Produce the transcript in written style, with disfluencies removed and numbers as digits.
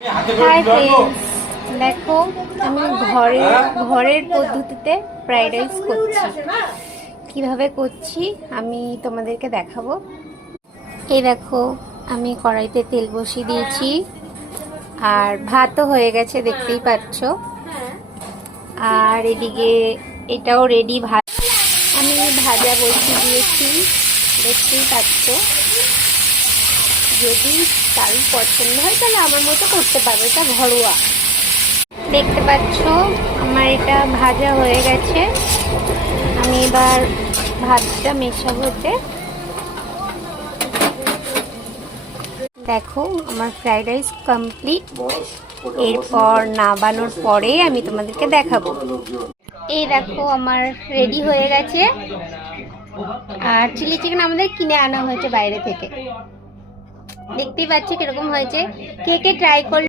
Hi friends, দেখো আমি ঘরের পদ্ধতিতে ফ্রাইড রাইস করছি। কিভাবে করছি আমি তোমাদেরকে দেখাবো। এই দেখো আমি কড়াইতে তেল বসিয়ে দিয়েছি, আর ভাতও হয়ে গেছে দেখতেই পাচ্ছ। আর এদিকে এটাও রেডি, ভাত আমি ভাজা বসিয়ে দিয়েছি দেখতেই পাচ্ছ। যদি কারোর পছন্দ হয় তাহলে আমার মতো করতে পারবে, এটা ঘরোয়া। দেখতে পাচ্ছ আমার এটা ভাজা হয়ে গেছে। আমি এবার ভাতটা মেশাবো এতে। দেখো আমার ফ্রাইড রাইস কমপ্লিট। এরপর নামানোর পরে আমি তোমাদেরকে দেখাবো। এই দেখো আমার রেডি হয়ে গেছে। আর চিলি চিকেন আমাদের কিনে আনা হয়েছে বাইরে থেকে। দেখতেই পাচ্ছি কিরকম হয়েছে। কে কে ট্রাই করলে